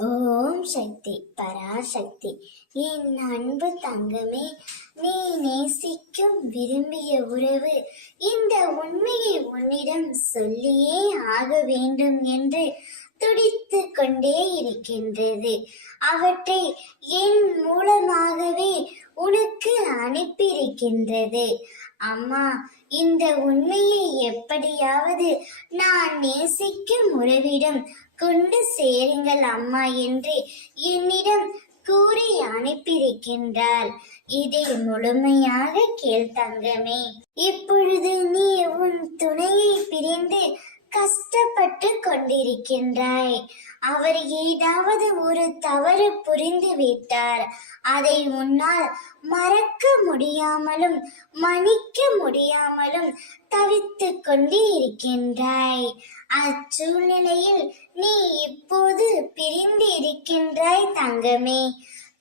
ஓம் சக்தி பராசக்தி. என் அன்பு தங்கமே, நீ நேசிக்கும் விரும்பிய உறவு இந்த உண்மையை உன்னிடம் சொல்லியே ஆக வேண்டும் என்று துடித்து கொண்டே இருக்கின்றது. அவற்றை என் மூலமாகவே உனக்கு அனுப்பியிருக்கின்றது. அம்மா, இந்த உண்மையை எப்படியாவது நான் நேசிக்கும் உறவிடம் கொண்டு சேருங்கள் அம்மா என்று என்னிடம் கூறி அனுப்பியிருக்கின்றார். இதை முழுமையாக கேள் தங்கமே. இப்பொழுது நீ உன் துணையை பிரிந்து கஷ்டப்பட்டு கொண்டிருக்கின்றாய். அவர் ஏதாவது ஒரு தவறு புரிந்து விட்டார். அதை உன்னால் மறக்க முடியாமலும் மன்னிக்க முடியாமலும் தவித்து கொண்டு இருக்கின்றாய். அச்சூழ்நிலையில் நீ இப்போது பிரிந்து இருக்கின்றாய் தங்கமே.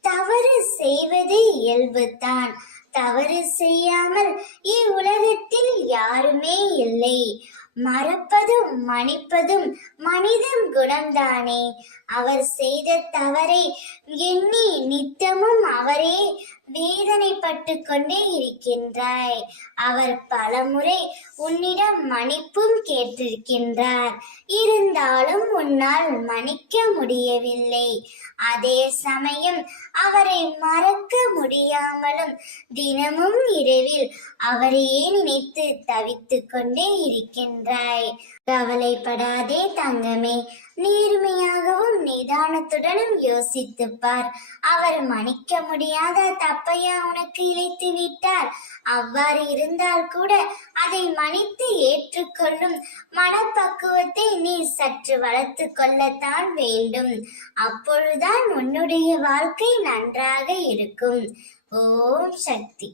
தவறு செய்வது இயல்புதான். தவறு செய்யாமல் இவ்வுலகத்தில் யாருமே இல்லை. மறப்பதும் மன்னிப்பதும் மனிதன் குணம்தானே. அவர் செய்த தவறை எண்ணி நித்தமும் அவரே வேதனைப்பட்டு கொண்டே இருக்கின்றாய். அவர் பலமுறை உன்னிடம் மன்னிப்பும் கேட்டிருக்கின்றார். இருந்தாலும் உன்னால் மன்னிக்க முடியவில்லை. அதே சமயம் அவரை மறக்க முடியாமலும் தினமும் இரவில் அவரையே நினைத்து தவித்து கொண்டே இருக்கின்றாய். கவலைப்படாதே தங்கமே. நேர்மையாகவும் நிதானத்துடனும் யோசித்துப் பார். அவர் மன்னிக்க முடியாத தப்பையா உனக்கு இழைத்து விட்டார்? அவ்வாறு இருந்தால் கூட அதை மன்னித்து ஏற்றுக்கொள்ளும் மனப்பக்குவத்தை நீ சற்று வளர்த்து கொள்ளத்தான் வேண்டும். அப்பொழுதுதான் உன்னுடைய வாழ்க்கை நன்றாக இருக்கும். ஓம் சக்தி.